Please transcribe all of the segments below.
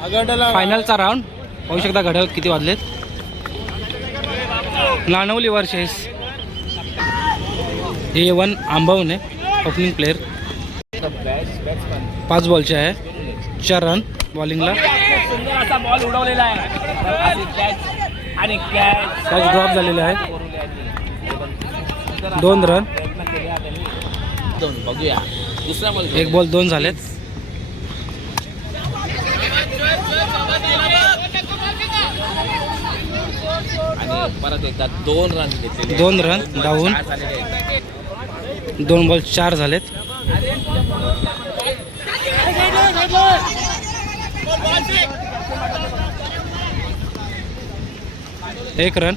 फायनलचा round पाहू शकता घड्याळ किती वाजलेत. नानवली वर्सेस A1 आंबवणे ओपनिंग प्लेयर. 5 बॉलचे आहे, 4 रन बॉलिंगला. बॉल उडवलेला आहे आणि कॅच ड्रॉप झालेले आहे. 2 रन. बघूया दुसरा बॉल. 1 बॉल 2 झालेत. आणि परत एकदा 2 रन घेतलेले. 2 रन डाऊन. 2 बॉल 4 झालेत. एक रन.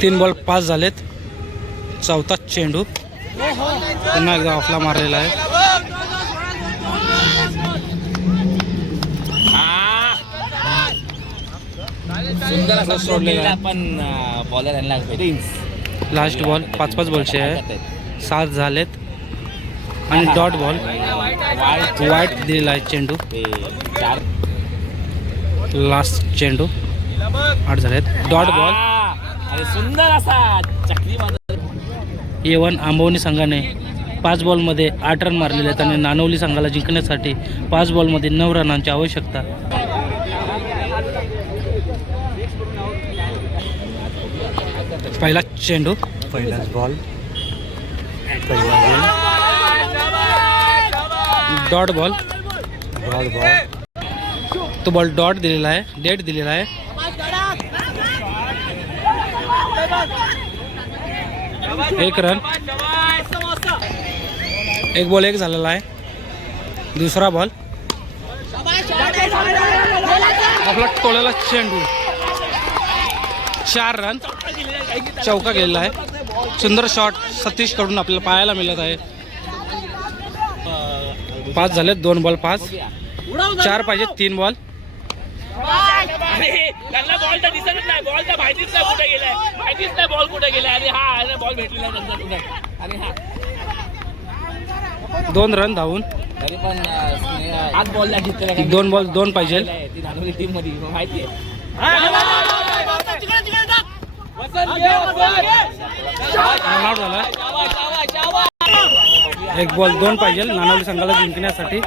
3 बॉल 5 झालेत. चौथा चेंडू पुन्हा एकदा ऑफला मारलेला आहे. सुंदर असा सोडलेला पण बॉलर यांना लास्ट बॉल 5 बॉलचे आहे, 7 झालेत. आणि डॉट बॉल वाईट दिलेला आहे चेंडू. लास्ट चेंडू 8 झालेत. Dot ball. सुंदर असा चक्री. A1 आंबवणी संघाने 5 बॉलमध्ये 8 रन मारलेले आहेत आणि नानवली संघाला जिंकण्यासाठी 5 बॉलमध्ये 9 रनांची आवश्यकता. पहिला चेंडू, पहिलाच बॉल, पहिला बॉल. Dot ball. तो बॉल डॉट दिलेला आहे, डेट दिलेला आहे. एक रन. 1 बॉल 1 झालेला आहे. दुसरा बॉल. आपला टोळ्याला चेंडू. 4 रन. चौका गेलेला आहे. सुंदर शॉट सतीश कडून आपल्याला पाहायला मिळत आहे. 5 झालेत. 2 बॉल 5. 4 पाहिजे. 3 बॉल. त्यांना बॉल तर दिसतच नाही. बॉल तर माहितीच नाही कुठे गेलाय. माहितीच नाही बॉल कुठे गेलाय. आणि हा बॉल भेटलेला नंतर कुठे. आणि हा 2 रन धावून. तरी पण आज बॉलला घेतलेला 2 बॉल 2 पाहिजे. ती नानवली टीम मध्ये माहिती आहे. रनआउट झाला. 1 बॉल 2 पाहिजे नानवली संघाला जिंकण्यासाठी.